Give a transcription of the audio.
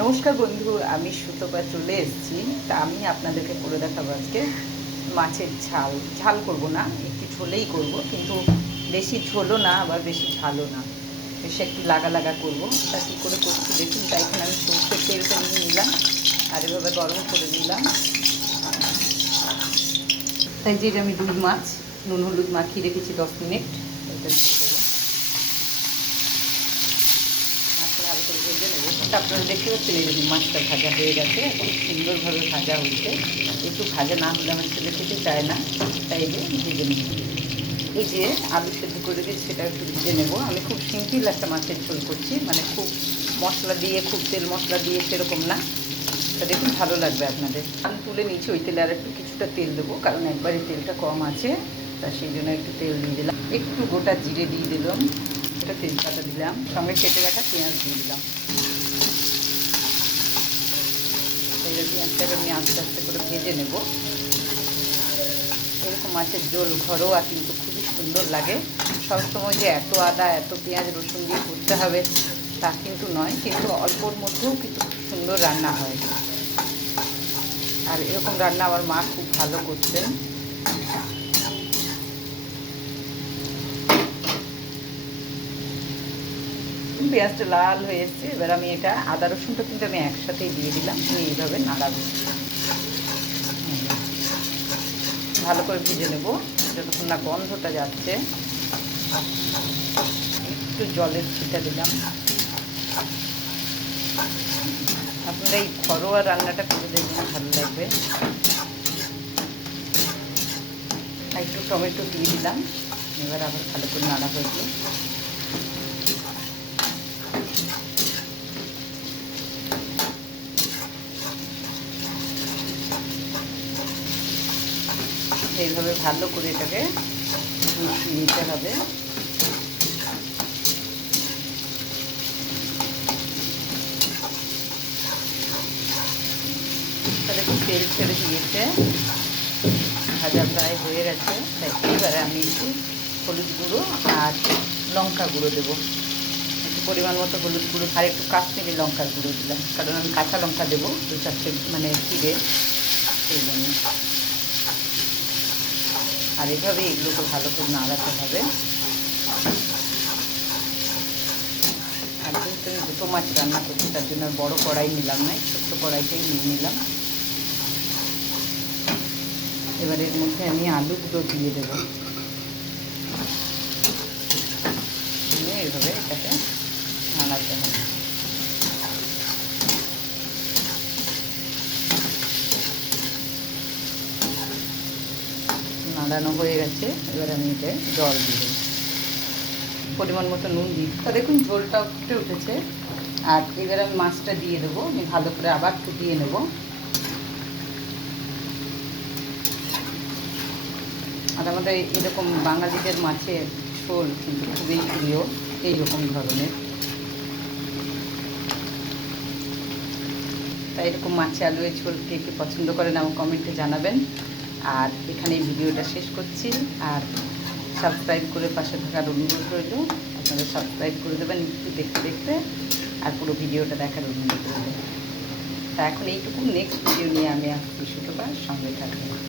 নমস্কার বন্ধু, আমি সুতপা চলে এসেছি। তা আমি আপনাদেরকে করে দেখাবো আজকে। মাছের ঝাল। ঝাল করব না, একটু ঝোলেই করব, কিন্তু বেশি ঝোলও না, আবার বেশি ঝালও না। বেশি একটু লাগা লাগা করব। তা কী করে করছি দেখুন তাই এখানে আমি সর্ষের তেলটা নিয়ে নিলাম, আর এভাবে গরম করে নিলাম। তাই যে আমি রুই মাছ, নুন হলুদ মাখিয়ে রেখেছি দশ মিনিট। এটা দিয়ে দেবো মাছটা ভালো নেব। আপনারা দেখতে পাচ্ছেন এই দেখুন, মাছটা ভাজা হয়ে গেছে। সুন্দরভাবে ভাজা হয়েছে। একটু ভাজা না হলে আমার ছেলে খেতে চায় না। তাই যে ভেজে নিচ্ছি। এই যে আলু সেদ্ধ করে দিয়েছি সেটা একটু ভেজে নেব। আমি খুব সিম্পল একটা মাছের ঝোল করছি। মানে খুব মশলা দিয়ে, খুব তেল মশলা দিয়ে সেরকম না। তা দেখুন, ভালো লাগবে আপনাদের। আমি তুলে নিচ্ছি ওই তেলে আর একটু কিছুটা তেল দেবো, কারণ একবারে তেলটা কম আছে। তা সেই জন্য একটু তেল দিয়ে দিলাম। একটু গোটা জিরে দিয়ে দিলাম। একটা তেজপাতা দিলাম, সঙ্গে কেটে রাখা পেঁয়াজ দিয়ে দিলাম। পেঁয়াজটাকে আমি আস্তে আস্তে করে ভেজে নেব। এরকম মাছের ঝোল ঘরোয়া, কিন্তু খুবই সুন্দর লাগে। সবসময় যে এত আদা, এত পেঁয়াজ, রসুন দিয়ে করতে হবে, তা কিন্তু নয়, কিন্তু অল্পর মধ্যেও কিন্তু সুন্দর রান্না হয়। আর এরকম রান্না আমার মা খুব ভালো করতেন। পেঁয়াজটা লাল হয়ে এসছে। এবার আমি এটা আদা রসুনটা কিন্তু আমি একসাথেই দিয়ে দিলাম। আমি এইভাবে নাড়াবো। ভালো করে ভিজে নেব। যতক্ষণ না গন্ধটা যাচ্ছে, একটু জলের ছিটা দিলাম। আপনারা এই ঘরোয়া রান্নাটা করে দেখবেন ভালো লাগবে। একটু টমেটো দিয়ে দিলাম। এবার আবার ভালো করে নাড়া হয়েছে এইভাবে ভালো করে এটাকে নিতে হবে। তাহলে তেল ছেড়ে দিয়েছে। ভাজা প্রায় হয়ে গেছে। তাই এবারে আমি একটু হলুদ গুঁড়ো আর লঙ্কা গুঁড়ো দেবো। একটু পরিমাণ মতো হলুদ গুঁড়ো, আর একটু কাশ্মীরি লঙ্কার গুঁড়ো দিলাম। কারণ আমি কাঁচা লঙ্কা দেবো দু চারটে মানে চিড়ে সেই জন্য। আর এভাবে এগুলোকে ভালো করে নাড়াতে হবে। আর যেহেতু আমি দুটো মাছ রান্না করছি, তার জন্য বড়ো কড়াই নিলাম না, ছোট্ট কড়াইটাই নিয়ে নিলাম। এবার এর মধ্যে আমি আলুগুলো দিয়ে দেবো। দিয়ে এইভাবে এটাকে নাড়াতে হবে। নাড়ানো হয়ে গেছে। এবার আমি এতে জল দিয়ে পরিমাণ মতো নুন দিই তা দেখুন, ঝোলটা ফুটে উঠেছে। আর এবার আমি মাছটা দিয়ে দেবো। আমি ভালো করে আবার ফুটিয়ে নেব। আর আমাদের এরকম বাঙালিদের মাছের ঝোল কিন্তু খুবই প্রিয় এইরকম ধরনের। তাই এরকম মাছে আলুয়ের ঝোল কে কে পছন্দ করেন আমার কমেন্টে জানাবেন। আর এখানে ভিডিওটা শেষ করছি। আর সাবস্ক্রাইব করে পাশে থাকার অনুরোধ রইল। আপনারা সাবস্ক্রাইব করে দেবেন, একটু দেখতে দেখতে, আর পুরো ভিডিওটা দেখার অনুরোধ রইল। তা এখন এইটুকু। নেক্সট ভিডিও নিয়ে আমি আসছি, শুক্রবার। সঙ্গে থাকবেন